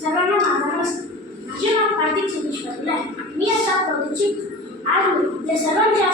सर्वांना माझा नमस्कार. माझे नाव कार्तिक सिद्धेश्वर आहे. मी आता कौतुक आज मी आपल्या सर्वांच्या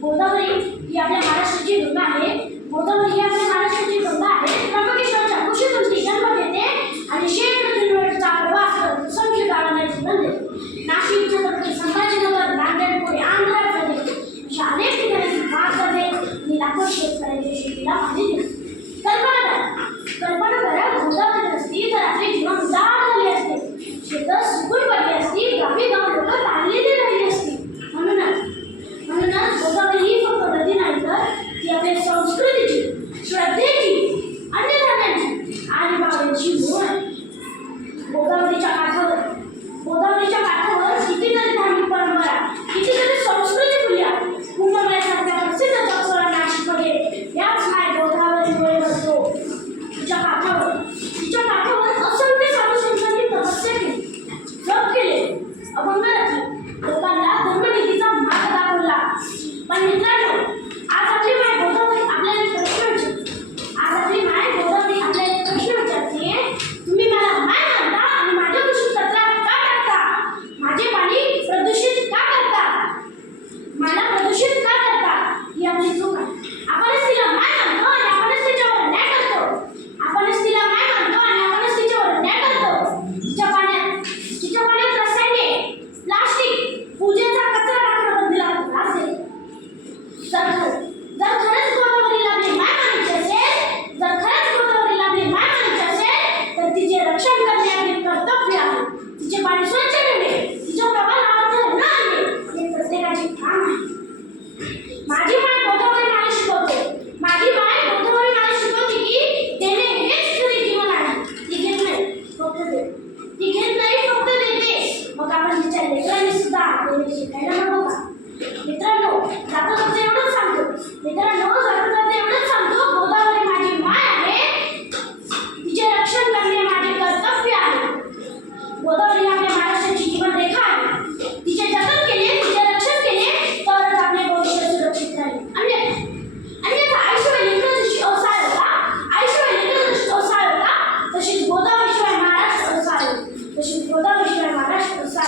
गोदावरी ही आपल्या महाराष्ट्राची दुर्गा आहे गोदावरी మన Подав, що я нарешті до себе.